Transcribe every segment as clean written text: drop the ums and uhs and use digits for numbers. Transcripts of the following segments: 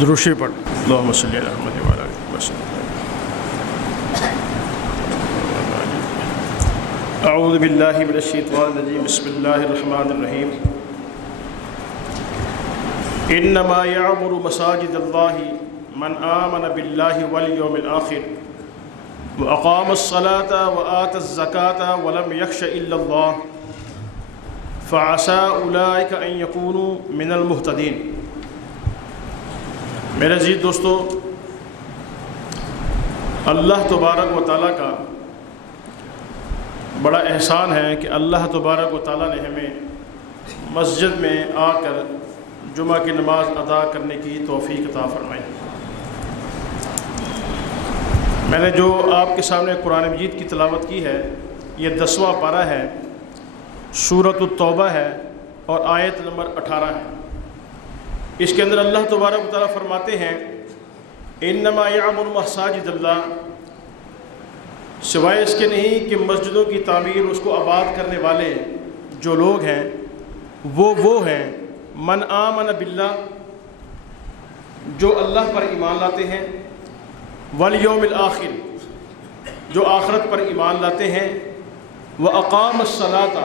درود شریف پڑھ اللہم صلی علی محمد وعلی آلہ وسلم۔ اعوذ باللہ من الشیطان الرجیم، بسم اللہ الرحمن الرحیم۔ انما یعمر مساجد اللہ من آمن باللہ والیوم الآخر واقام الصلاة وآت الزکاة ولم یخش الا اللہ فعسى اولئک ان یکونوا من المہتدین۔ میرے عزیز دوستو، اللہ تبارک و تعالیٰ کا بڑا احسان ہے کہ اللہ تبارک و تعالیٰ نے ہمیں مسجد میں آ کر جمعہ کی نماز ادا کرنے کی توفیق عطا فرمائی۔ میں نے جو آپ کے سامنے قرآن مجید کی تلاوت کی ہے، یہ 10واں پارہ ہے، سورۃ التوبہ ہے اور آیت نمبر 18 ہے۔ اس کے اندر اللہ تبارک و تعالیٰ فرماتے ہیں انما یعمر مساجد اللہ، سوائے اس کے نہیں کہ مسجدوں کی تعمیر، اس کو آباد کرنے والے جو لوگ ہیں وہ ہیں من آمن باللہ، جو اللہ پر ایمان لاتے ہیں، والیوم الآخر، جو آخرت پر ایمان لاتے ہیں، واقام الصلاۃ،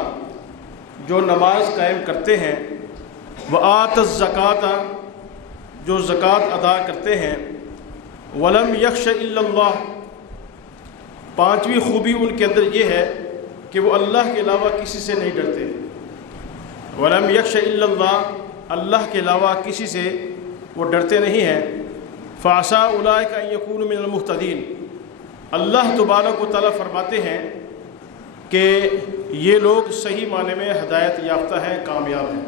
جو نماز قائم کرتے ہیں، وآت الزکاۃ، جو زکوٰۃ ادا کرتے ہیں، ولم یخش الا اللہ، پانچویں خوبی ان کے اندر یہ ہے کہ وہ اللہ کے علاوہ کسی سے نہیں ڈرتے۔ ولم یخش الا اللہ، اللہ کے علاوہ کسی سے وہ ڈرتے نہیں ہیں۔ فعسى اولئک ان یکونوا من المہتدین، اللہ تبارک و تعالیٰ فرماتے ہیں کہ یہ لوگ صحیح معنی میں ہدایت یافتہ ہیں، کامیاب ہیں۔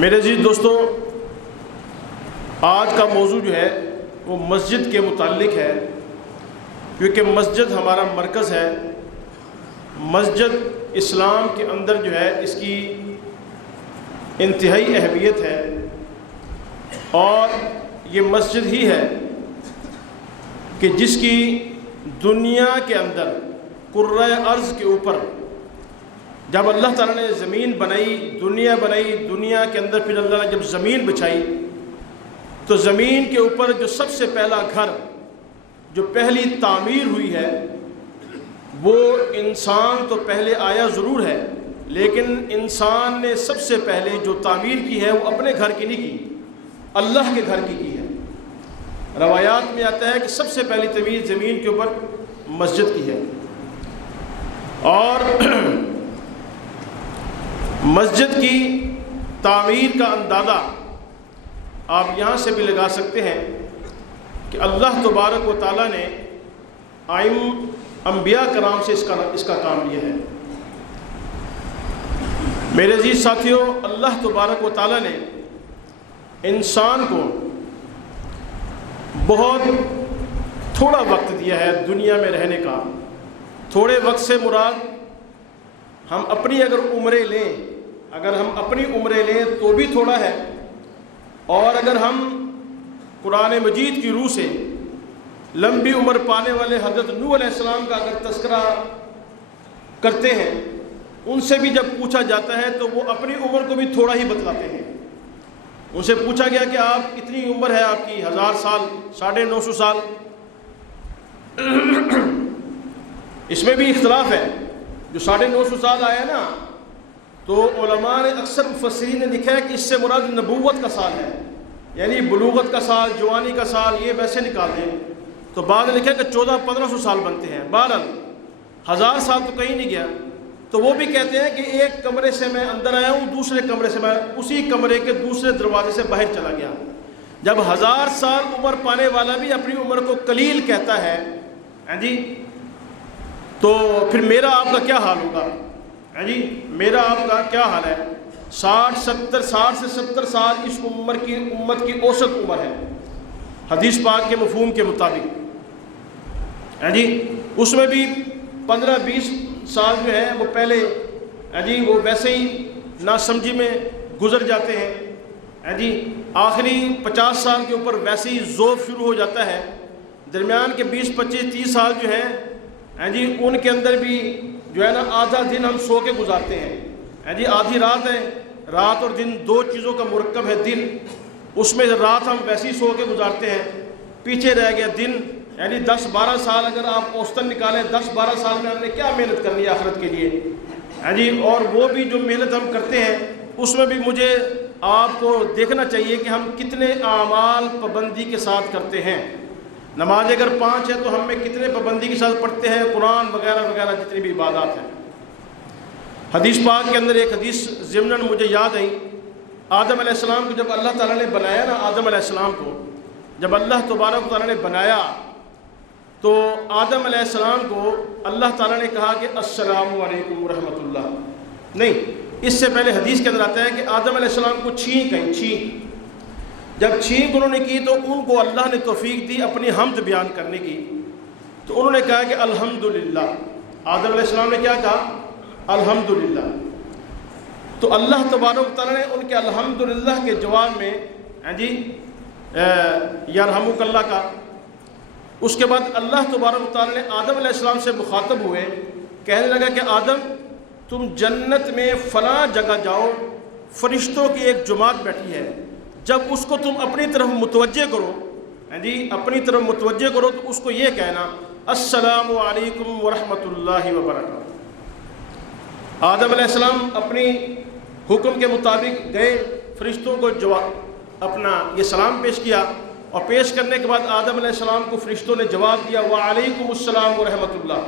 میرے عزیز دوستو، آج کا موضوع جو ہے وہ مسجد کے متعلق ہے، کیونکہ مسجد ہمارا مرکز ہے۔ مسجد اسلام کے اندر جو ہے اس کی انتہائی اہمیت ہے، اور یہ مسجد ہی ہے کہ جس کی دنیا کے اندر کرۂ ارض کے اوپر جب اللہ تعالیٰ نے زمین بنائی، دنیا کے اندر پھر اللہ نے جب زمین بچھائی، تو زمین کے اوپر جو سب سے پہلا گھر، جو پہلی تعمیر ہوئی ہے، وہ انسان تو پہلے آیا ضرور ہے، لیکن انسان نے سب سے پہلے جو تعمیر کی ہے وہ اپنے گھر کی نہیں کی، اللہ کے گھر کی ہے۔ روایات میں آتا ہے کہ سب سے پہلی تعمیر زمین کے اوپر مسجد کی ہے، اور مسجد کی تعمیر کا اندازہ آپ یہاں سے بھی لگا سکتے ہیں کہ اللہ تبارک و تعالیٰ نے انبیاء کرام سے اس کا کام لیا ہے۔ میرے عزیز ساتھیوں، اللہ تبارک و تعالیٰ نے انسان کو بہت تھوڑا وقت دیا ہے دنیا میں رہنے کا۔ تھوڑے وقت سے مراد ہم اپنی اگر عمریں لیں تو بھی تھوڑا ہے، اور اگر ہم قرآن مجید کی روح سے لمبی عمر پانے والے حضرت نوح علیہ السلام کا اگر تذکرہ کرتے ہیں، ان سے بھی جب پوچھا جاتا ہے تو وہ اپنی عمر کو بھی تھوڑا ہی بتلاتے ہیں۔ ان سے پوچھا گیا کہ آپ کتنی عمر ہے آپ کی؟ 1000 سال، 950 سال۔ اس میں بھی اختلاف ہے، جو 950 سال آیا نا، تو علماء نے اکثر مفسرین نے لکھا ہے کہ اس سے مراد نبوت کا سال ہے، یعنی بلوغت کا سال، جوانی کا سال، یہ ویسے نکال دیں تو بعد نے لکھا کہ 1400-1500 سال بنتے ہیں۔ بہرحال 1000 سال تو کہیں نہیں گیا۔ تو وہ بھی کہتے ہیں کہ ایک کمرے سے میں اندر آیا ہوں، دوسرے کمرے سے میں اسی کمرے کے دوسرے دروازے سے باہر چلا گیا۔ جب 1000 سال عمر پانے والا بھی اپنی عمر کو قلیل کہتا ہے جی، تو پھر میرا آپ کا کیا حال ہوگا جی؟ میرا آپ کا کیا حال ہے؟ 60 سے 70 سال اس امت کی اوسط عمر ہے، حدیث پاک کے مفہوم کے مطابق جی۔ اس میں بھی 15-20 سال جو ہے وہ پہلے جی وہ ویسے ہی ناسمجھی میں گزر جاتے ہیں جی۔ آخری 50 سال کے اوپر ویسے ہی ذوق شروع ہو جاتا ہے۔ درمیان کے 20-25-30 سال جو ہیں جی، ان کے اندر بھی جو ہے نا آدھا دن ہم سو کے گزارتے ہیں جی، آدھی رات ہے رات اور دن دو چیزوں کا مرکب ہے دن، اس میں رات ہم ویسی سو کے گزارتے ہیں، پیچھے رہ گیا دن، یعنی 10-12 سال اگر آپ اوسطن نکالیں، 10-12 سال میں ہم نے کیا محنت کرنی ہے آخرت کے لیے، ہاں جی. اور وہ بھی جو محنت ہم کرتے ہیں اس میں بھی مجھے آپ کو دیکھنا چاہیے کہ ہم کتنے اعمال پابندی کے ساتھ کرتے ہیں. نماز اگر 5 ہے تو ہم میں کتنے پابندی کے ساتھ پڑھتے ہیں، قرآن وغیرہ وغیرہ جتنی بھی عبادات ہیں. حدیث پاک کے اندر ایک حدیث ضمناً مجھے یاد آئی. آدم علیہ السلام کو جب اللہ تعالیٰ نے بنایا نا، آدم علیہ السلام کو جب اللہ تبارک و تعالیٰ نے بنایا تو آدم علیہ السلام کو اللہ تعالیٰ نے کہا کہ السلام علیکم ورحمۃ اللہ. نہیں، اس سے پہلے حدیث کے اندر آتا ہے کہ آدم علیہ السلام کو چھینک آئی، چھینک. جب چھینک انہوں نے کی تو ان کو اللہ نے توفیق دی اپنی حمد بیان کرنے کی، تو انہوں نے کہا کہ الحمدللہ. آدم علیہ السلام نے کیا کہا؟ الحمدللہ. تو اللہ تبارک و تعالیٰ نے ان کے الحمدللہ کے جواب میں ہاں جی یرحمک اللہ کا. اس کے بعد اللہ تبارک و تعالیٰ نے آدم علیہ السلام سے مخاطب ہوئے، کہنے لگا کہ آدم تم جنت میں فلاں جگہ جاؤ، فرشتوں کی ایک جماعت بیٹھی ہے، جب اس کو تم اپنی طرف متوجہ کرو، ہاں جی اپنی طرف متوجہ کرو تو اس کو یہ کہنا السلام علیکم ورحمۃ اللہ وبرکاتہ. آدم علیہ السلام اپنی حکم کے مطابق گئے، فرشتوں کو جواب اپنا یہ سلام پیش کیا، اور پیش کرنے کے بعد آدم علیہ السلام کو فرشتوں نے جواب دیا وعلیکم السلام ورحمۃ اللہ.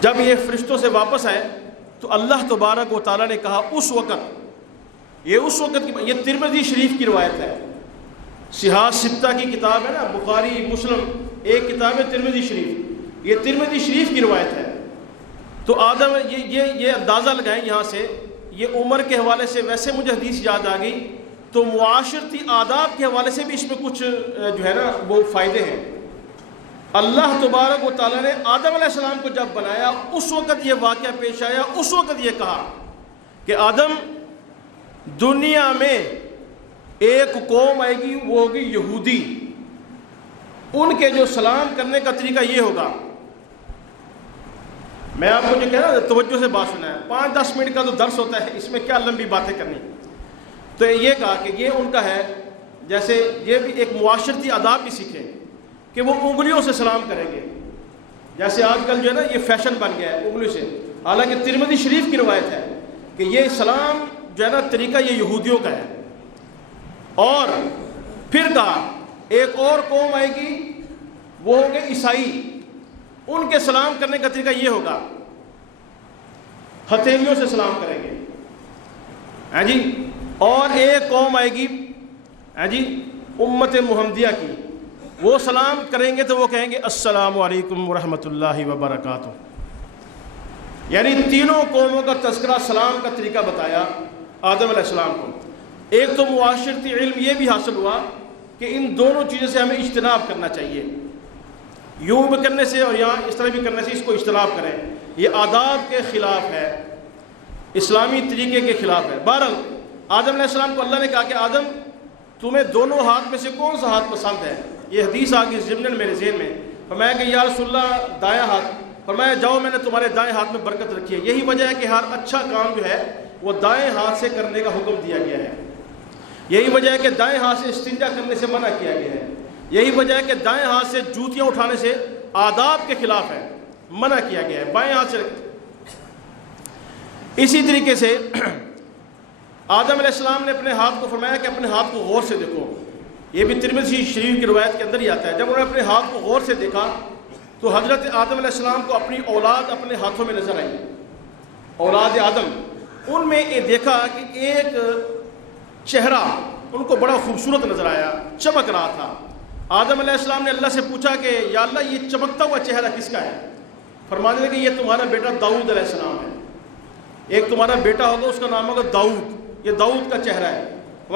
جب یہ فرشتوں سے واپس آئے تو اللہ تبارک و تعالیٰ نے کہا اس وقت، یہ اس وقت کی، یہ ترمذی شریف کی روایت ہے، صحاح ستہ کی کتاب ہے نا، بخاری مسلم ایک کتاب ہے ترمذی شریف، یہ ترمذی شریف کی روایت ہے. تو آدم یہ اندازہ لگائیں یہاں سے، یہ عمر کے حوالے سے ویسے مجھے حدیث یاد آ گئی، تو معاشرتی آداب کے حوالے سے بھی اس میں کچھ جو ہے نا وہ فائدے ہیں. اللہ تبارک و تعالیٰ نے آدم علیہ السلام کو جب بنایا اس وقت یہ واقعہ پیش آیا، اس وقت یہ کہا کہ آدم دنیا میں ایک قوم آئے گی، وہ ہوگی یہودی، ان کے جو سلام کرنے کا طریقہ یہ ہوگا. میں آپ کو جو کہہ رہا ہوں توجہ سے بات سنا ہے، 5-10 منٹ کا تو درس ہوتا ہے، اس میں کیا لمبی باتیں کرنی. تو یہ کہا کہ یہ ان کا ہے، جیسے یہ بھی ایک معاشرتی آداب بھی سیکھیں کہ وہ انگلیوں سے سلام کریں گے. جیسے آج کل جو ہے نا یہ فیشن بن گیا ہے انگلی سے، حالانکہ ترمذی شریف کی روایت ہے کہ یہ سلام جو ہے نا طریقہ یہ یہودیوں کا ہے. اور پھر کہا ایک اور قوم آئے گی، وہ ہوں گے عیسائی، ان کے سلام کرنے کا طریقہ یہ ہوگا ہتھیلیوں سے سلام کریں گے، ہاں جی. اور ایک قوم آئے گی ہاں جی امت محمدیہ کی، وہ سلام کریں گے تو وہ کہیں گے السلام علیکم ورحمۃ اللہ وبرکاتہ. یعنی تینوں قوموں کا تذکرہ سلام کا طریقہ بتایا آدم علیہ السلام کو. ایک تو معاشرتی علم یہ بھی حاصل ہوا کہ ان دونوں چیزوں سے ہمیں اجتناب کرنا چاہیے، یوں بھی کرنے سے اور یہاں اس طرح بھی کرنے سے اس کو اجتناب کریں. یہ آداب کے خلاف ہے، اسلامی طریقے کے خلاف ہے. بہرحال آدم علیہ السلام کو اللہ نے کہا کہ آدم تمہیں دونوں ہاتھ میں سے کون سا ہاتھ پسند ہے؟ یہ حدیث آ گئی ضمناً میرے ذہن میں. فرمایا کہ یا رسول اللہ دایاں ہاتھ. فرمایا جاؤ میں نے تمہارے دائیں ہاتھ میں برکت رکھی ہے. یہی وجہ ہے کہ ہر اچھا کام جو ہے وہ دائیں ہاتھ سے کرنے کا حکم دیا گیا ہے. یہی وجہ ہے کہ دائیں ہاتھ سے استنجا کرنے سے منع کیا گیا ہے. یہی وجہ ہے کہ دائیں ہاتھ سے جوتیاں اٹھانے سے آداب کے خلاف ہے، منع کیا گیا ہے، بائیں ہاتھ سے رکھتے. اسی طریقے سے آدم علیہ السلام نے اپنے ہاتھ کو فرمایا کہ اپنے ہاتھ کو غور سے دیکھو. یہ بھی ترمذی شریف کی روایت کے اندر ہی آتا ہے. جب انہوں نے اپنے ہاتھ کو غور سے دیکھا تو حضرت آدم علیہ السلام کو اپنی اولاد اپنے ہاتھوں میں نظر آئی، اولاد آدم. ان میں یہ دیکھا کہ ایک چہرہ ان کو بڑا خوبصورت نظر آیا، چمک رہا تھا. آدم علیہ السلام نے اللہ سے پوچھا کہ یا اللہ یہ چمکتا ہوا چہرہ کس کا ہے؟ فرمانے لگے یہ تمہارا بیٹا داؤد علیہ السلام ہے. ایک تمہارا بیٹا ہوگا اس کا نام ہوگا داؤد، یہ داؤد کا چہرہ ہے.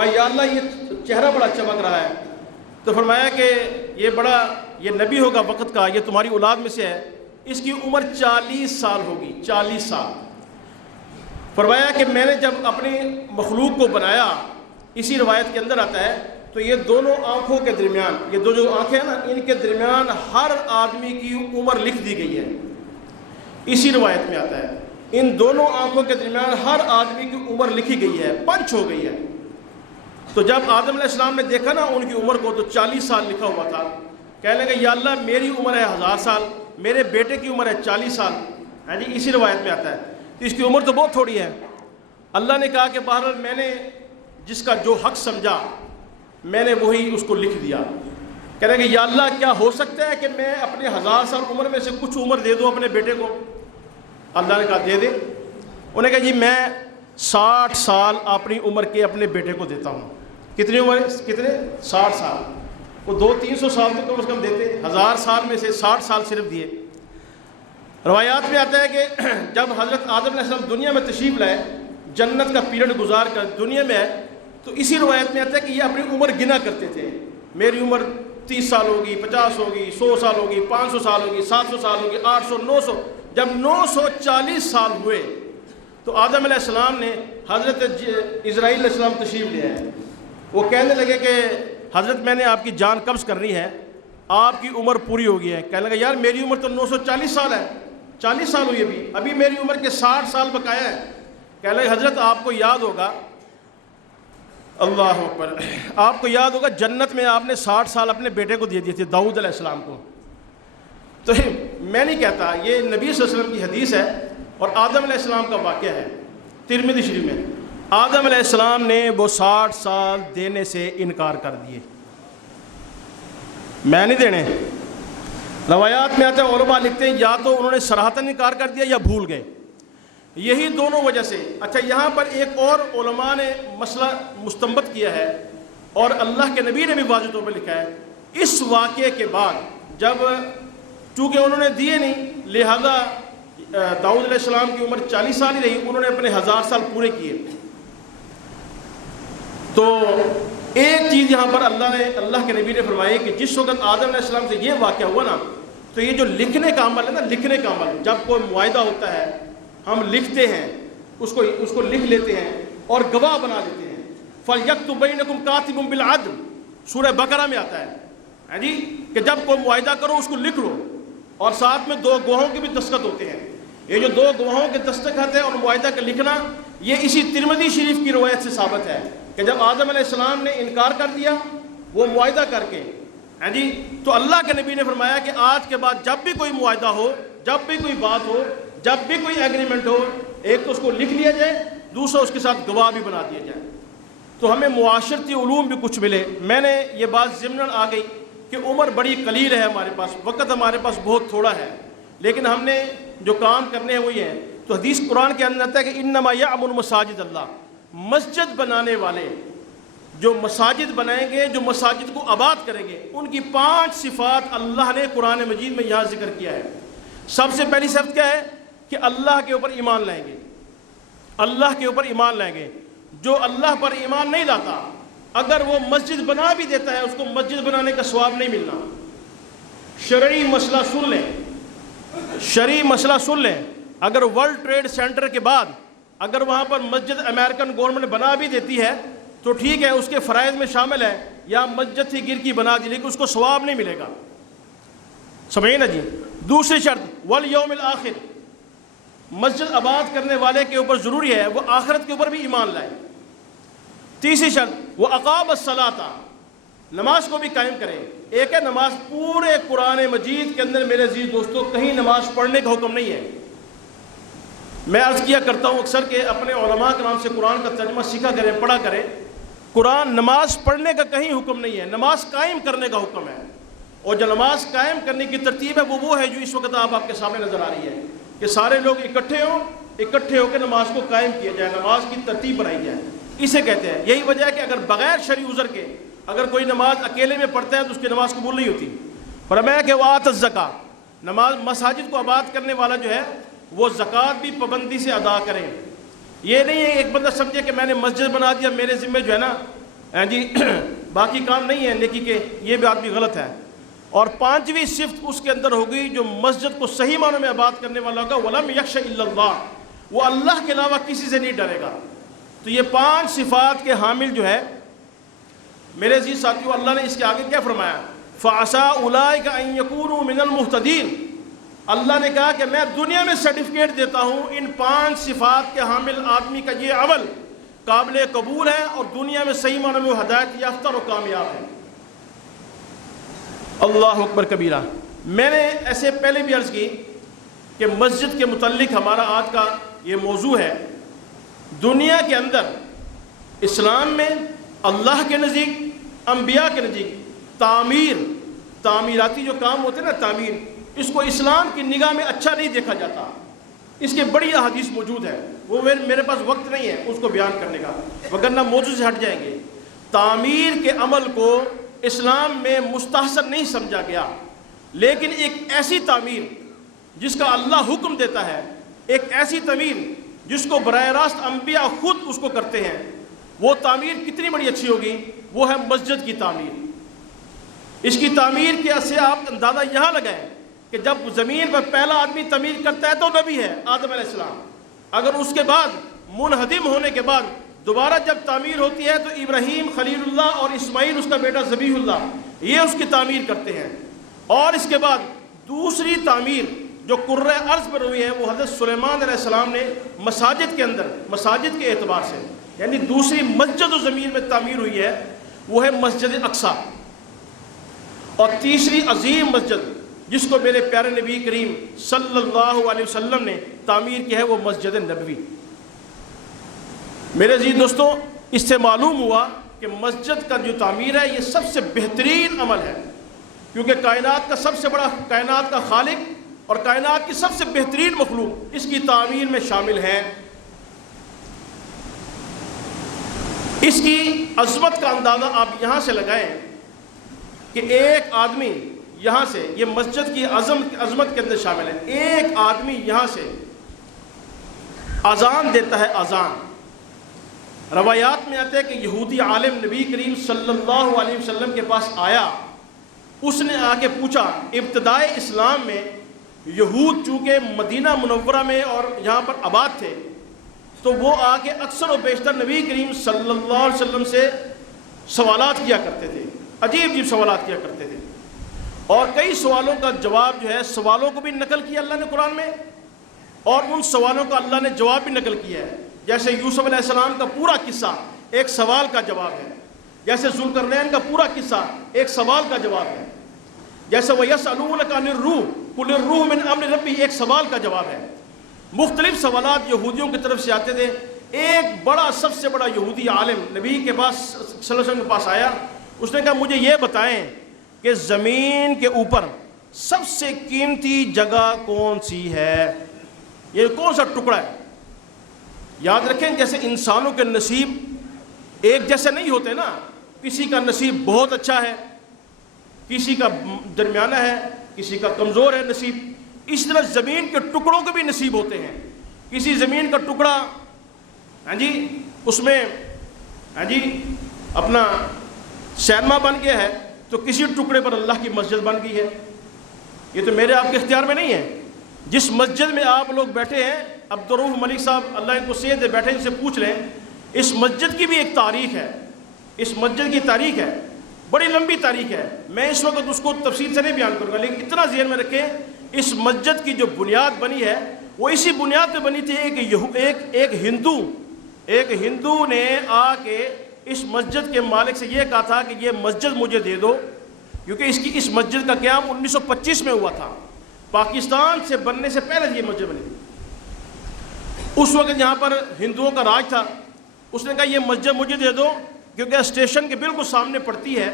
یا اللہ یہ چہرہ بڑا چمک رہا ہے. تو فرمایا کہ یہ نبی ہوگا وقت کا، یہ تمہاری اولاد میں سے ہے، اس کی عمر 40 سال ہوگی، 40 سال. فرمایا کہ میں نے جب اپنی مخلوق کو بنایا، اسی روایت کے اندر آتا ہے، تو یہ دونوں آنکھوں کے درمیان، یہ دو جو آنکھیں ہیں نا، ان کے درمیان ہر آدمی کی عمر لکھ دی گئی ہے. اسی روایت میں آتا ہے ان دونوں آنکھوں کے درمیان ہر آدمی کی عمر لکھی گئی ہے، پنچ ہو گئی ہے۔ تو جب آدم علیہ السلام نے دیکھا نا ان کی عمر کو تو 40 سال لکھا ہوا تھا، کہنے لگے یا اللہ میری عمر ہے 1000 سال، میرے بیٹے کی عمر ہے 40 سال، ہاں جی اسی روایت میں آتا ہے، تو اس کی عمر تو بہت تھوڑی ہے۔ اللہ نے کہا کہ بہرحال میں نے جس کا جو حق سمجھا میں نے وہی اس کو لکھ دیا۔ کہنے لگے یا اللہ کیا ہو سکتا ہے کہ میں اپنے 1000 سال عمر میں سے کچھ عمر دے دوں اپنے بیٹے کو؟ اللہ نے کہا دے دے۔ انہوں نے کہا جی میں 60 سال اپنی عمر کے اپنے بیٹے کو دیتا ہوں۔ کتنی عمر ہے؟ کتنے؟ 60 سال۔ وہ 200-300 سال تو کم از کم دیتے، 1000 سال میں سے 60 سال صرف دیے۔ روایات میں آتا ہے کہ جب حضرت آدم علیہ السلام دنیا میں تشریف لائے، جنت کا پیریڈ گزار کر دنیا میں آئے، تو اسی روایت میں آتا ہے کہ یہ اپنی عمر گنا کرتے تھے، میری عمر 30 سال ہوگی، 50 ہوگی، 100 سال ہوگی، 500 سال ہوگی، 700 سال ہوگی، 800، 900۔ جب 940 سال ہوئے تو آدم علیہ السلام نے حضرت اسرائیل علیہ السلام تشریف لے آئے۔ وہ کہنے لگے کہ حضرت میں نے آپ کی جان قبض کرنی ہے، آپ کی عمر پوری ہو گئی ہے۔ کہنے لگا یار میری عمر تو 940 سال ہے، 40 سال ہوئی ابھی میری عمر کے 60 سال بقایا ہے۔ کہنے لگے حضرت آپ کو یاد ہوگا، اللہ اکبر، آپ کو یاد ہوگا جنت میں آپ نے 60 سال اپنے بیٹے کو دے دیے تھے، داؤد علیہ السلام کو۔ تو میں نہیں کہتا، یہ نبی صلی اللہ علیہ وسلم کی حدیث ہے اور آدم علیہ السلام کا واقعہ ہے ترمذی شریف میں۔ آدم علیہ السلام نے وہ 60 سال دینے سے انکار کر دیے، میں نہیں دینے۔ روایات میں آتے ہیں، علماء لکھتے ہیں یا تو انہوں نے صراحتاً انکار کر دیا یا بھول گئے، یہی دونوں وجہ سے۔ اچھا یہاں پر ایک اور علماء نے مسئلہ مستنبط کیا ہے اور اللہ کے نبی نے بھی واضح طور پہ لکھا ہے، اس واقعے کے بعد جب چونکہ انہوں نے دیے نہیں لہذا داؤد علیہ السلام کی عمر 40 سال ہی رہی، انہوں نے اپنے 1000 سال پورے کیے۔ تو ایک چیز یہاں پر اللہ کے نبی نے فرمائی کہ جس وقت آدم علیہ السلام سے یہ واقعہ ہوا نا، تو یہ جو لکھنے کا عمل ہے نا، لکھنے کا عمل، جب کوئی معاہدہ ہوتا ہے ہم لکھتے ہیں، اس کو لکھ لیتے ہیں اور گواہ بنا دیتے ہیں۔ فَلْيَكْتُبْ بَيْنَكُمْ كَاتِبٌ بِالْعَدْلِ، سورہ بقرہ میں آتا ہے جی کہ جب کوئی معاہدہ کرو اس کو لکھ لو، اور ساتھ میں 2 گواہوں کے بھی دستخط ہوتے ہیں۔ یہ جو 2 گواہوں کے دستخط ہے اور معاہدہ کا لکھنا، یہ اسی ترمذی شریف کی روایت سے ثابت ہے کہ جب آدم علیہ السلام نے انکار کر دیا وہ معاہدہ کر کے جی، تو اللہ کے نبی نے فرمایا کہ آج کے بعد جب بھی کوئی معاہدہ ہو، جب بھی کوئی بات ہو، جب بھی کوئی ایگریمنٹ ہو، ایک تو اس کو لکھ لیا جائے، دوسرا اس کے ساتھ گواہ بھی بنا دیا جائے، تو ہمیں معاشرتی علوم بھی کچھ ملے۔ میں نے یہ بات ضمناً آ گئی کہ عمر بڑی قلیل ہے ہمارے پاس، وقت ہمارے پاس بہت تھوڑا ہے، لیکن ہم نے جو کام کرنے ہیں وہی ہیں۔ تو حدیث قرآن کے اندر آتا ہے کہ انما یعمر مساجد اللہ، مسجد بنانے والے جو مساجد بنائیں گے، جو مساجد کو آباد کریں گے، ان کی 5 صفات اللہ نے قرآن مجید میں یہاں ذکر کیا ہے۔ سب سے پہلی صفت کیا ہے کہ اللہ کے اوپر ایمان لائیں گے، اللہ کے اوپر ایمان لائیں گے۔ جو اللہ پر ایمان نہیں لاتا، اگر وہ مسجد بنا بھی دیتا ہے اس کو مسجد بنانے کا ثواب نہیں ملنا۔ شرعی مسئلہ سن لیں، شرعی مسئلہ سن لیں، اگر ورلڈ ٹریڈ سینٹر کے بعد اگر وہاں پر مسجد امریکن گورنمنٹ بنا بھی دیتی ہے تو ٹھیک ہے، اس کے فرائض میں شامل ہے، یا مسجد تھی گر کی بنا دی، لیکن اس کو ثواب نہیں ملے گا، سمجھے نا جی۔ دوسری شرط والیوم الآخر، مسجد آباد کرنے والے کے اوپر ضروری ہے وہ آخرت کے اوپر بھی ایمان لائے۔ تیسری شرط وہ اقام الصلاۃ، نماز کو بھی قائم کرے۔ ایک ہے نماز، پورے قرآن مجید کے اندر میرے عزیز دوستوں کہیں نماز پڑھنے کا حکم نہیں ہے۔ میں عرض کیا کرتا ہوں اکثر کہ اپنے علماء کرام سے قرآن کا ترجمہ سیکھا کریں، پڑھا کریں۔ قرآن نماز پڑھنے کا کہیں حکم نہیں ہے، نماز قائم کرنے کا حکم ہے، اور جو نماز قائم کرنے کی ترتیب ہے وہ ہے جو اس وقت آپ کے سامنے نظر آ رہی ہے کہ سارے لوگ اکٹھے ہو کے نماز کو قائم کیا جائے، نماز کی ترتیب بنائی جائے، اسے کہتے ہیں۔ یہی وجہ ہے کہ اگر بغیر شرعی عذر کے اگر کوئی نماز اکیلے میں پڑھتا ہے تو اس کی نماز قبول نہیں ہوتی۔ فرمایا کہ وآت الزکاۃ، نماز مساجد کو آباد کرنے والا جو ہے وہ زکوٰۃ بھی پابندی سے ادا کریں۔ یہ نہیں ہے ایک بندہ سمجھے کہ میں نے مسجد بنا دیا میرے ذمہ جو ہے نا جی باقی کام نہیں ہے نیکی کے، یہ بات بھی غلط ہے۔ اور 5ویں صفت اس کے اندر ہوگی جو مسجد کو صحیح معنوں میں آباد کرنے والا ہوگا، وَلَمْ يَخْشَ إِلَّا اللَّهُ، وہ اللہ کے علاوہ کسی سے نہیں ڈرے گا۔ تو یہ 5 صفات کے حامل جو ہے میرے عزیز ساتھیو، اللہ نے اس کے آگے کیا فرمایا؟ فَعَسَىٰ أُولَٰئِكَ أَن يَكُونُوا مِنَ الْمُهْتَدِينَ، اللہ نے کہا کہ میں دنیا میں سرٹیفکیٹ دیتا ہوں ان 5 صفات کے حامل آدمی کا یہ عمل قابل قبول ہے اور دنیا میں صحیح معنوں میں وہ ہدایت یافتہ اور کامیاب ہے۔ اللہ اکبر کبیرہ۔ میں نے ایسے پہلے بھی عرض کی کہ مسجد کے متعلق ہمارا آج کا یہ موضوع ہے، دنیا کے اندر اسلام میں اللہ کے نزدیک، انبیاء کے نزدیک تعمیراتی جو کام ہوتے ہیں نا، تعمیر، اس کو اسلام کی نگاہ میں اچھا نہیں دیکھا جاتا۔ اس کے بڑی احادیث موجود ہے، وہ میرے پاس وقت نہیں ہے اس کو بیان کرنے کا، وگرنہ موضوع سے ہٹ جائیں گے۔ تعمیر کے عمل کو اسلام میں مستحسن نہیں سمجھا گیا، لیکن ایک ایسی تعمیر جس کا اللہ حکم دیتا ہے، ایک ایسی تعمیر جس کو براہ راست انبیاء خود اس کو کرتے ہیں، وہ تعمیر کتنی بڑی اچھی ہوگی، وہ ہے مسجد کی تعمیر۔ اس کی تعمیر کے سے آپ اندازہ یہاں لگائیں کہ جب زمین پر پہلا آدمی تعمیر کرتا ہے تو نبی ہے آدم علیہ السلام، اگر اس کے بعد منہدم ہونے کے بعد دوبارہ جب تعمیر ہوتی ہے تو ابراہیم خلیل اللہ اور اسماعیل اس کا بیٹا ذبیح اللہ یہ اس کی تعمیر کرتے ہیں، اور اس کے بعد دوسری تعمیر جو کرۂ ارض پر ہوئی ہے وہ حضرت سلیمان علیہ السلام نے مساجد کے اندر، مساجد کے اعتبار سے، یعنی دوسری مسجد و زمین میں تعمیر ہوئی ہے، وہ ہے مسجد اقصیٰ۔ اور تیسری عظیم مسجد جس کو میرے پیارے نبی کریم صلی اللہ علیہ وسلم نے تعمیر کی ہے وہ مسجد نبوی۔ میرے عزیز دوستو، اس سے معلوم ہوا کہ مسجد کا جو تعمیر ہے یہ سب سے بہترین عمل ہے، کیونکہ کائنات کا سب سے بڑا، کائنات کا خالق اور کائنات کی سب سے بہترین مخلوق اس کی تعمیر میں شامل ہیں۔ اس کی عظمت کا اندازہ آپ یہاں سے لگائیں کہ ایک آدمی یہاں سے، یہ مسجد کی عظمت کے اندر شامل ہے، ایک آدمی یہاں سے اذان دیتا ہے، اذان۔ روایات میں آتا ہے کہ یہودی عالم نبی کریم صلی اللہ علیہ وسلم کے پاس آیا، اس نے آ کے پوچھا، ابتدائے اسلام میں یہود چونکہ مدینہ منورہ میں اور یہاں پر آباد تھے تو وہ آ کے اکثر و بیشتر نبی کریم صلی اللہ علیہ وسلم سے سوالات کیا کرتے تھے، عجیب عجیب سوالات کیا کرتے تھے، اور کئی سوالوں کا جواب جو ہے، سوالوں کو بھی نقل کیا اللہ نے قرآن میں، اور ان سوالوں کا اللہ نے جواب بھی نقل کیا ہے۔ جیسے یوسف علیہ السلام کا پورا قصہ ایک سوال کا جواب ہے، جیسے ذوالقرنین کا پورا قصہ ایک سوال کا جواب ہے، جیسے وَيَسْأَلُونَكَ عَنِ الرُّوحِ قُلِ الرُّوحُ مِنْ أَمْرِ رَبِّهِ ایک سوال کا جواب ہے۔ مختلف سوالات یہودیوں کی طرف سے آتے تھے۔ ایک بڑا، سب سے بڑا یہودی عالم نبی کے پاس صلی اللہ علیہ وسلم کے پاس آیا، اس نے کہا مجھے یہ بتائیں کہ زمین کے اوپر سب سے قیمتی جگہ کون سی ہے، یہ کون سا ٹکڑا ہے؟ یاد رکھیں جیسے انسانوں کے نصیب ایک جیسے نہیں ہوتے نا، کسی کا نصیب بہت اچھا ہے، کسی کا درمیانہ ہے، کسی کا کمزور ہے نصیب، اس طرح زمین کے ٹکڑوں کے بھی نصیب ہوتے ہیں۔ کسی زمین کا ٹکڑا اس میں اپنا سینما بن گیا ہے تو کسی ٹکڑے پر اللہ کی مسجد بن گئی ہے۔ یہ تو میرے آپ کے اختیار میں نہیں ہے۔ جس مسجد میں آپ لوگ بیٹھے ہیں، عبدالرؤف ملک صاحب اللہ ان کو صحت دے بیٹھے، ان سے پوچھ لیں، اس مسجد کی بھی ایک تاریخ ہے، اس مسجد کی تاریخ ہے، بڑی لمبی تاریخ ہے، میں اس وقت اس کو تفصیل سے نہیں بیان کروں گا، لیکن اتنا ذہن میں رکھیں اس مسجد کی جو بنیاد بنی ہے وہ اسی بنیاد پہ بنی تھی کہ ایک ہندو نے آ کے اس مسجد کے مالک سے یہ کہا تھا کہ یہ مسجد مجھے دے دو، کیونکہ اس مسجد کا قیام 1925 میں ہوا تھا، پاکستان سے بننے سے پہلے یہ مسجد بنی تھی۔ اس وقت یہاں پر ہندوؤں کا راج تھا، اس نے کہا یہ مسجد مجھے دے دو کیونکہ اسٹیشن کے بالکل سامنے پڑتی ہے،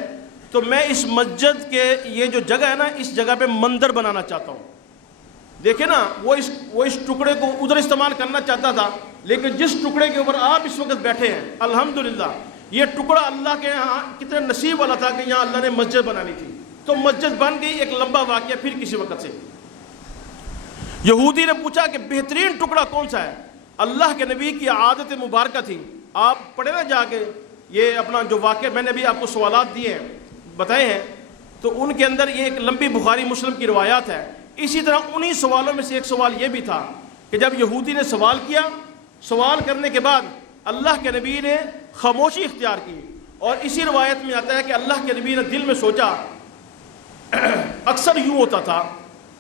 تو میں اس مسجد کے یہ جو جگہ ہے نا، اس جگہ پہ مندر بنانا چاہتا ہوں۔ دیکھیں نا، وہ اس ٹکڑے کو ادھر استعمال کرنا چاہتا تھا، لیکن جس ٹکڑے کے اوپر آپ اس وقت بیٹھے ہیں الحمدللہ، یہ ٹکڑا اللہ کے یہاں کتنے نصیب والا تھا کہ یہاں اللہ نے مسجد بنانی تھی، تو مسجد بن گئی۔ ایک لمبا واقعہ پھر کسی وقت سے، یہودی نے پوچھا کہ بہترین ٹکڑا کون سا ہے؟ اللہ کے نبی کی عادت مبارکہ تھی، آپ پڑھے نا جا کے یہ اپنا جو واقعہ میں نے بھی آپ کو سوالات دیے ہیں، بتائے ہیں، تو ان کے اندر یہ ایک لمبی بخاری مسلم کی روایات ہے۔ اسی طرح انہی سوالوں میں سے ایک سوال یہ بھی تھا کہ جب یہودی نے سوال کیا، سوال کرنے کے بعد اللہ کے نبی نے خاموشی اختیار کی، اور اسی روایت میں آتا ہے کہ اللہ کے نبی نے دل میں سوچا، اکثر یوں ہوتا تھا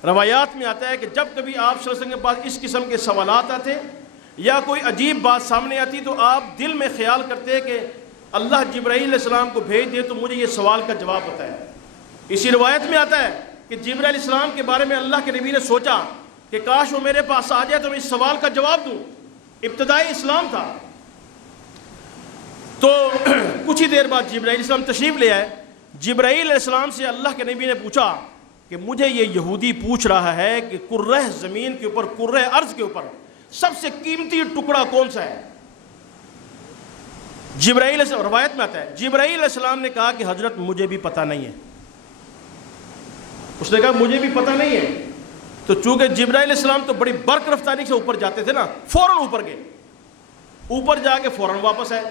روایات میں آتا ہے کہ جب کبھی آپ صلی اللہ علیہ وسلم کے پاس اس قسم کے سوالات آتے یا کوئی عجیب بات سامنے آتی تو آپ دل میں خیال کرتے کہ اللہ جبرائیل علیہ السلام کو بھیج دے تو مجھے یہ سوال کا جواب بتائے۔ اسی روایت میں آتا ہے کہ جبرائیل علیہ السلام کے بارے میں اللہ کے نبی نے سوچا کہ کاش وہ میرے پاس آ جائے تو میں اس سوال کا جواب دوں۔ ابتدائی اسلام تھا۔ تو کچھ ہی دیر بعد جبرائیل علیہ السلام تشریف لے آئے۔ جبرائیل علیہ السلام سے اللہ کے نبی نے پوچھا کہ مجھے یہ یہودی پوچھ رہا ہے کہ کرہ زمین کے اوپر، کرہ ارض کے اوپر سب سے قیمتی ٹکڑا کون سا ہے؟ جبرائیل علیہ السلام، روایت میں آتا ہے جبرائیل علیہ السلام نے کہا کہ حضرت مجھے بھی پتہ نہیں ہے۔ اس نے کہا مجھے بھی پتہ نہیں ہے۔ تو چونکہ جبرائیل علیہ السلام تو بڑی برق رفتاری سے اوپر جاتے تھے نا، فوراً اوپر گئے، اوپر جا کے فوراً واپس آئے۔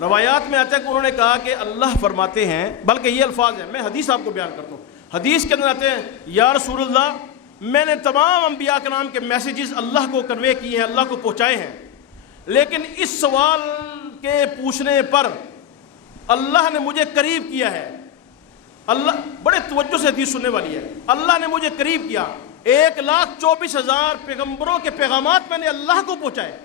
روایات میں آتا ہے کہ انہوں نے کہا کہ اللہ فرماتے ہیں، بلکہ یہ الفاظ ہیں، میں حدیث آپ کو بیان کرتا ہوں۔ حدیث کے اندر آتے ہیں یا رسول اللہ میں نے تمام انبیاء کرام کے میسیجز اللہ کو کنوے کیے ہیں، اللہ کو پہنچائے ہیں، لیکن اس سوال کے پوچھنے پر اللہ نے مجھے قریب کیا ہے۔ اللہ بڑے توجہ سے حدیث سننے والی ہے۔ اللہ نے مجھے قریب کیا، 1,24,000 پیغمبروں کے پیغامات میں نے اللہ کو پہنچائے،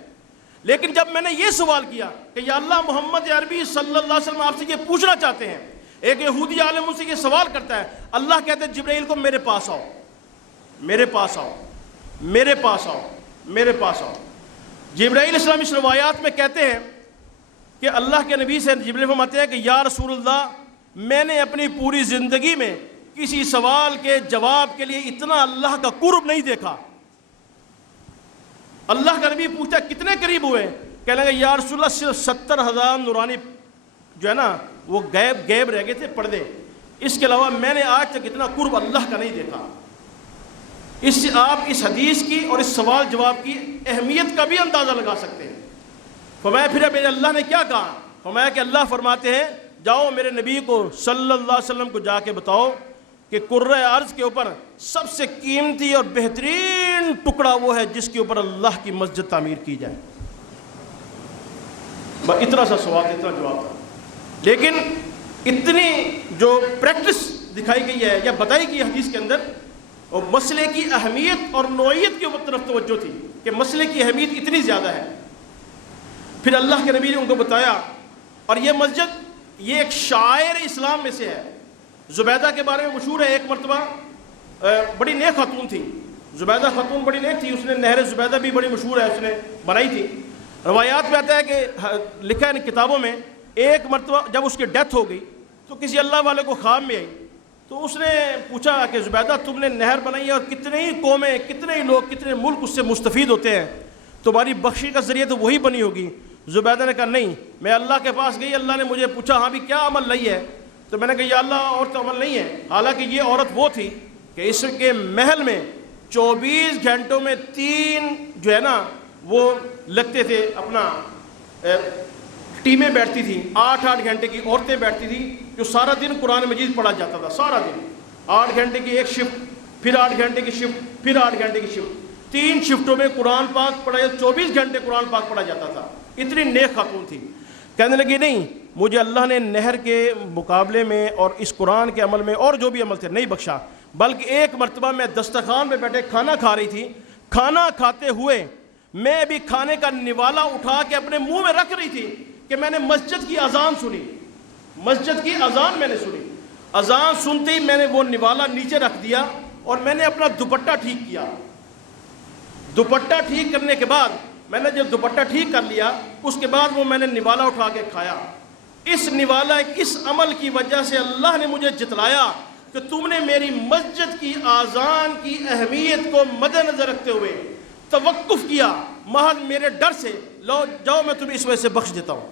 لیکن جب میں نے یہ سوال کیا کہ یا اللہ محمد عربی صلی اللہ علیہ وسلم آپ سے یہ پوچھنا چاہتے ہیں، ایک یہودی عالم ان سے یہ سوال کرتا ہے، اللہ کہتے ہیں جبرائیل کو میرے پاس آؤ، میرے پاس آؤ، میرے پاس آؤ، میرے پاس آؤ۔ جبرائیل علیہ السلام اس روایات میں کہتے ہیں کہ اللہ کے نبی سے جبرائیل فرماتے ہیں کہ یا رسول اللہ میں نے اپنی پوری زندگی میں کسی سوال کے جواب کے لیے اتنا اللہ کا قرب نہیں دیکھا۔ اللہ کا نبی پوچھتا کتنے قریب ہوئے؟ کہنے لگے یا رسول اللہ صرف 70,000 نورانی جو ہے نا وہ غیب رہ گئے تھے پردے، اس کے علاوہ میں نے آج تک اتنا قرب اللہ کا نہیں دیکھا۔ اس سے آپ اس حدیث کی اور اس سوال جواب کی اہمیت کا بھی اندازہ لگا سکتے ہیں۔ فرمایا پھر میرے اللہ نے کیا کہا؟ فرمایا کہ اللہ فرماتے ہیں جاؤ میرے نبی کو صلی اللہ علیہ وسلم کو جا کے بتاؤ کہ کرۂ ارض کے اوپر سب سے قیمتی اور بہترین ٹکڑا وہ ہے جس کے اوپر اللہ کی مسجد تعمیر کی جائے۔ اتنا سا سوال، اتنا جواب تھا، لیکن اتنی جو پریکٹس دکھائی گئی ہے یا بتائی گئی حدیث کے اندر، اور مسئلے کی اہمیت اور نوعیت کی طرف توجہ تھی کہ مسئلے کی اہمیت اتنی زیادہ ہے۔ پھر اللہ کے نبی نے ان کو بتایا، اور یہ مسجد یہ ایک شاعر اسلام میں سے ہے۔ زبیدہ کے بارے میں مشہور ہے، ایک مرتبہ بڑی نیک خاتون تھی، زبیدہ خاتون بڑی نیک تھی، اس نے نہر زبیدہ بھی بڑی مشہور ہے، اس نے بنائی تھی۔ روایات میں آتا ہے کہ لکھا ہے کتابوں میں، ایک مرتبہ جب اس کی ڈیتھ ہو گئی تو کسی اللہ والے کو خواب میں آئی، تو اس نے پوچھا کہ زبیدہ تم نے نہر بنائی ہے اور کتنے ہی قومیں، کتنے ہی لوگ، کتنے ملک اس سے مستفید ہوتے ہیں، تمہاری بخشی کا ذریعہ تو وہی بنی ہوگی۔ زبیدہ نے کہا نہیں، میں اللہ کے پاس گئی، اللہ نے مجھے پوچھا ہاں بھی کیا عمل نہیں ہے، تو میں نے کہا یا اللہ اور تو عمل نہیں ہے۔ حالانکہ یہ عورت وہ تھی کہ اس کے محل میں 24 گھنٹوں میں 3 جو ہے نا وہ لگتے تھے، اپنا ٹیمیں بیٹھتی تھیں، 8-8 گھنٹے کی عورتیں بیٹھتی تھیں، جو سارا دن قرآن مجید پڑھا جاتا تھا، سارا دن 8 گھنٹے کی ایک شفٹ، پھر 8 گھنٹے کی شفٹ، پھر 8 گھنٹے کی شفٹ، 3 شفٹوں میں قرآن پاک پڑھا، 24 گھنٹے قرآن پاک پڑھا جاتا تھا۔ اتنی نیک خاتون تھی۔ کہنے لگی نہیں، مجھے اللہ نے نہر کے مقابلے میں اور اس قرآن کے عمل میں اور جو بھی عمل تھے نہیں بخشا، بلکہ ایک مرتبہ میں دسترخوان پہ بیٹھے کھانا کھا رہی تھی، کھانا کھاتے ہوئے میں بھی کھانے کا نوالا اٹھا کے اپنے منہ میں رکھ رہی تھی کہ میں نے مسجد کی اذان سنی، مسجد کی اذان میں نے سنی، اذان سنتے ہی میں نے وہ نوالا نیچے رکھ دیا اور میں نے اپنا دوپٹہ ٹھیک کیا۔ دوپٹہ ٹھیک کرنے کے بعد میں نے جب دوپٹہ ٹھیک کر لیا، اس کے بعد وہ میں نے نوالا اٹھا کے کھایا۔ اس نوالا، اس عمل کی وجہ سے اللہ نے مجھے جتلایا کہ تم نے میری مسجد کی اذان کی اہمیت کو مد نظر رکھتے ہوئے توقف کیا، محض میرے ڈر سے، لو جاؤ میں تمہیں اس وجہ سے بخش دیتا ہوں۔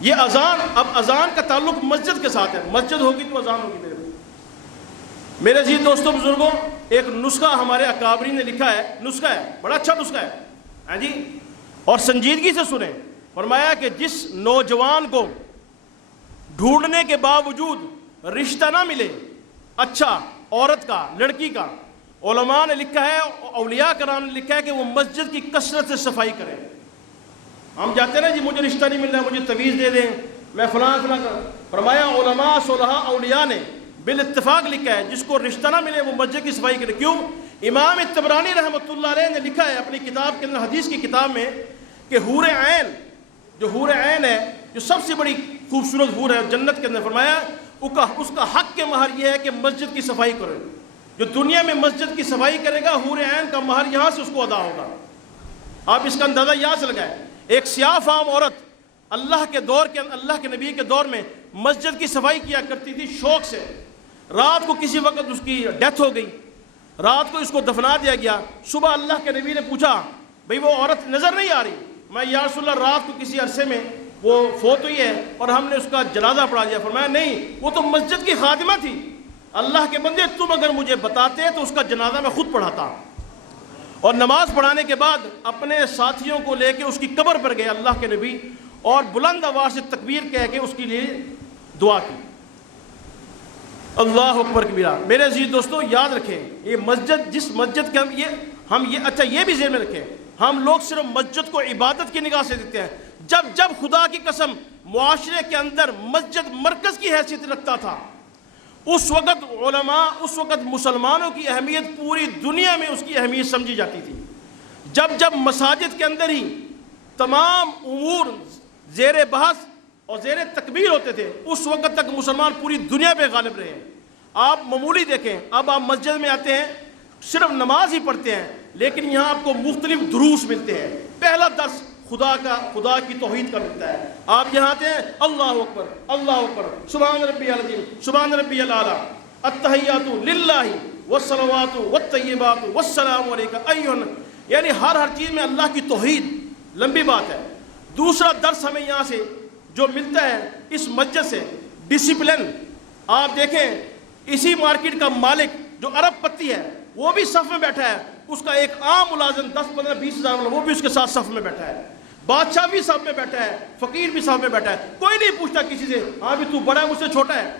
یہ اذان، اب اذان کا تعلق مسجد کے ساتھ ہے، مسجد ہوگی تو اذان ہوگی۔ میرے عزیز دوستوں بزرگوں، ایک نسخہ ہمارے اکابرین نے لکھا ہے، نسخہ ہے، بڑا اچھا نسخہ ہے ہاں جی، اور سنجیدگی سے سنیں۔ فرمایا کہ جس نوجوان کو ڈھونڈنے کے باوجود رشتہ نہ ملے، اچھا عورت کا، لڑکی کا، علماء نے لکھا ہے، اولیاء کرام نے لکھا ہے کہ وہ مسجد کی کثرت سے صفائی کریں۔ ہم جاتے ہیں جی مجھے رشتہ نہیں مل رہا، مجھے تویز دے دیں، میں فلاں فلاں کر۔ فرمایا علماء صلحاء اولیاء نے بالاتفاق لکھا ہے جس کو رشتہ نہ ملے وہ مسجد کی صفائی کرے. کیوں؟ امام طبرانی رحمۃ اللہ علیہ نے لکھا ہے اپنی کتاب کے اندر، حدیث کی کتاب میں، کہ حور عین، جو حور عین ہے، جو سب سے بڑی خوبصورت حور ہے جنت کے اندر، فرمایا اس کا حق کے مہر یہ ہے کہ مسجد کی صفائی کرے. جو دنیا میں مسجد کی صفائی کرے گا، حور عین کا مہر یہاں سے اس کو ادا ہوگا. آپ اس کا اندازہ یہاں سے لگائیں. ایک سیاہ فام عورت اللہ کے دور کے، اللہ کے نبی کے دور میں مسجد کی صفائی کیا کرتی تھی شوق سے. رات کو کسی وقت اس کی ڈیتھ ہو گئی، رات کو اس کو دفنا دیا گیا. صبح اللہ کے نبی نے پوچھا بھئی وہ عورت نظر نہیں آ رہی. میں یا رسول اللہ رات کو کسی عرصے میں وہ فوت ہوئی ہے اور ہم نے اس کا جنازہ پڑھا دیا. فرمایا نہیں، وہ تو مسجد کی خادمہ تھی. اللہ کے بندے تم اگر مجھے بتاتے تو اس کا جنازہ میں خود پڑھاتا. اور نماز پڑھانے کے بعد اپنے ساتھیوں کو لے کے اس کی قبر پر گئے اللہ کے نبی، اور بلند آواز سے تکبیر کہہ کے اس کے لیے دعا کی. اللہ اکبر کبیرہ. میرے عزیز دوستو یاد رکھیں، یہ مسجد، جس مسجد کے ہم اچھا یہ بھی ذہن میں رکھیں، ہم لوگ صرف مسجد کو عبادت کی نگاہ سے دیکھتے ہیں. جب خدا کی قسم معاشرے کے اندر مسجد مرکز کی حیثیت رکھتا تھا، اس وقت علماء، اس وقت مسلمانوں کی اہمیت پوری دنیا میں اس کی اہمیت سمجھی جاتی تھی. جب مساجد کے اندر ہی تمام امور زیر بحث اور زیر تکبیر ہوتے تھے، اس وقت تک مسلمان پوری دنیا پہ غالب رہے. آپ معمولی دیکھیں، اب آپ مسجد میں آتے ہیں صرف نماز ہی پڑھتے ہیں، لیکن یہاں آپ کو مختلف دروس ملتے ہیں. پہلا درس خدا کی توحید کا ملتا ہے. آپ یہاں آتے ہیں اللہ اکبر، اللہ اکبر، سبحان ربی العظیم، سبحان ربی الاعلیٰ، التحیات للہ والصلوات والطیبات والسلام علیک ایھا، یعنی ہر چیز میں اللہ کی توحید. لمبی بات ہے. دوسرا درس ہمیں یہاں سے جو ملتا ہے اس مسجد سے، ڈسپلن. آپ دیکھیں اسی مارکیٹ کا مالک جو ارب پتی ہے وہ بھی صف میں بیٹھا ہے، اس کا ایک عام ملازم 10 15 20 ہزار والا وہ بھی اس کے ساتھ صف میں بیٹھا ہے. بادشاہ بھی صف میں بیٹھا ہے، فقیر بھی صف میں بیٹھا ہے. کوئی نہیں پوچھتا کسی سے ہاں بھی تو بڑا ہے مجھ سے چھوٹا ہے،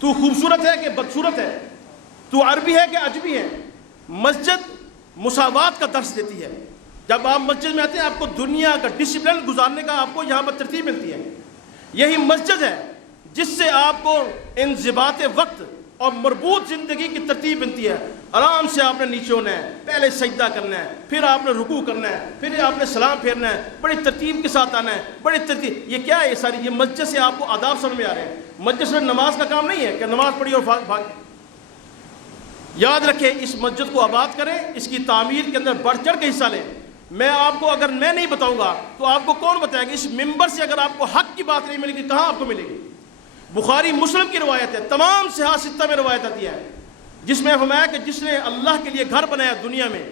تو خوبصورت ہے کہ بدصورت ہے، تو عربی ہے کہ عجمی ہے. مسجد مساوات کا درس دیتی ہے. جب آپ مسجد میں آتے ہیں آپ کو دنیا کا ڈسپلن گزارنے کا آپ کو یہاں پر ترتیب ملتی ہے. یہی مسجد ہے جس سے آپ کو انضباط وقت اور مربوط زندگی کی ترتیب ملتی ہے. آرام سے آپ نے نیچے ہونا ہے، پہلے سجدہ کرنا ہے، پھر آپ نے رکوع کرنا ہے، پھر آپ نے سلام پھیرنا ہے، بڑی ترتیب کے ساتھ آنا ہے، بڑی ترتیب. یہ کیا ہے؟ یہ ساری یہ مسجد سے آپ کو آداب سمجھ میں آ رہے ہیں. مسجد سے نماز کا کام نہیں ہے کہ نماز پڑھی اور بھاگ. یاد رکھیں اس مسجد کو آباد کریں، اس کی تعمیر کے اندر بڑھ چڑھ کے حصہ لیں. میں آپ کو اگر میں نہیں بتاؤں گا تو آپ کو کون بتائے گا؟ اس ممبر سے اگر آپ کو حق کی بات نہیں ملے گی کہاں آپ کو ملے گی؟ بخاری مسلم کی روایت ہے، تمام صحاح ستہ میں روایت آتی ہے، جس میں فرمایا کہ جس نے اللہ کے لیے گھر بنایا دنیا میں،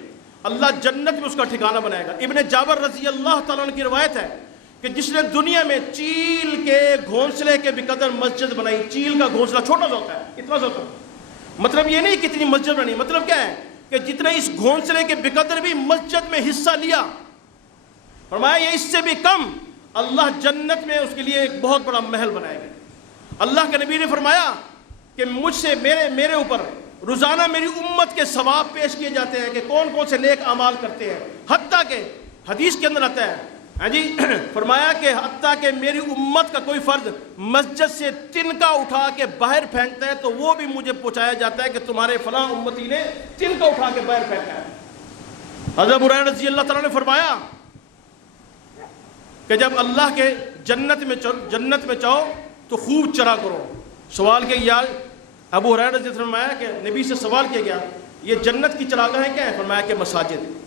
اللہ جنت میں اس کا ٹھکانہ بنائے گا. ابن جابر رضی اللہ تعالیٰ عنہ کی روایت ہے کہ جس نے دنیا میں چیل کے گھونسلے کے بقدر مسجد بنائی. چیل کا گھونسلہ چھوٹا سا ہوتا ہے، اتنا سا ہوتا ہے. مطلب یہ نہیں کتنی مسجد بنی، مطلب کیا ہے کہ جتنے اس گھونسلے کے بقدر بھی مسجد میں حصہ لیا، فرمایا یہ اس سے بھی کم اللہ جنت میں اس کے لیے ایک بہت بڑا محل بنائے گا. اللہ کے نبی نے فرمایا کہ مجھ سے میرے اوپر روزانہ میری امت کے ثواب پیش کیے جاتے ہیں کہ کون کون سے نیک اعمال کرتے ہیں. حتیٰ کہ حدیث کے اندر آتا ہے ہاں جی فرمایا کہ حتیٰ کہ میری امت کا کوئی فرد مسجد سے تنکا اٹھا کے باہر پھینکتا ہے تو وہ بھی مجھے پہنچایا جاتا ہے کہ تمہارے فلاں امتی نے تنکا اٹھا کے باہر پھینکا ہے. حضرت ابو ہریرہ رضی اللہ تعالیٰ نے فرمایا کہ جب اللہ کے جنت میں چاہو تو خوب چرا کرو. سوال کیا یار ابو ہریرہ نے فرمایا کہ نبی سے سوال کیا گیا یہ جنت کی چراگاہیں کیا ہیں؟ فرمایا کہ مساجد.